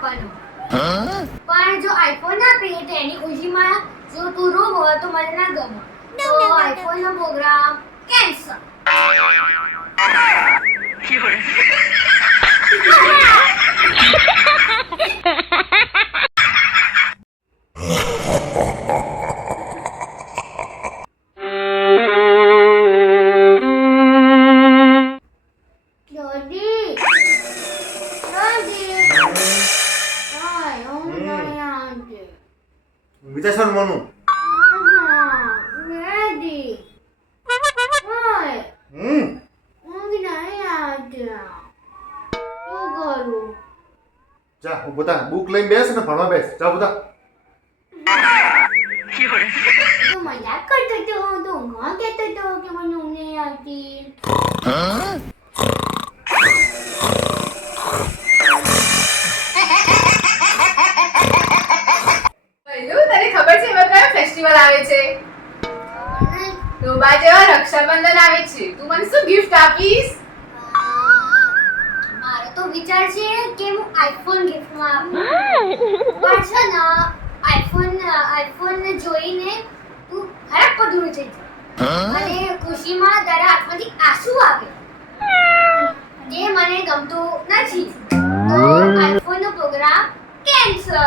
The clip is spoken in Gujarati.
આપવાનો. પણ જો આઈફોન આપે તો એની ખુશીમાં જો તું રોવો તો મને ના ગમે. તો આઈફોન નો પ્રોગ્રામ કેન્સલ. વિચાર સર મનું જા હું બધા બુક લઈને બેસ ને ભણવા બેસ જા બધા મજાક કરતો હતો તો ઊંઘવા કહેતો હતો કે મને ઊંઘ નહીં આવતી. તને ખબર છે એમાં કયો ફેસ્ટિવલ આવે છે? રોબા જેવા રક્ષાબંધન આવે છે. તું મને શું ગિફ્ટ આપીશ? મારો તો વિચાર છે કે હું આઈફોન ગિફ્ટમાં આપું. પણ છે ને આઈફોન ને જોઈને તું ખરાબ પધુરું થઈ જાય અને ખુશીમાં તારા આંખમાંથી આંસુ આવે જે મને ગમતું નથી. તો આઈફોન નો પ્રોગ્રામ કેન્સલ.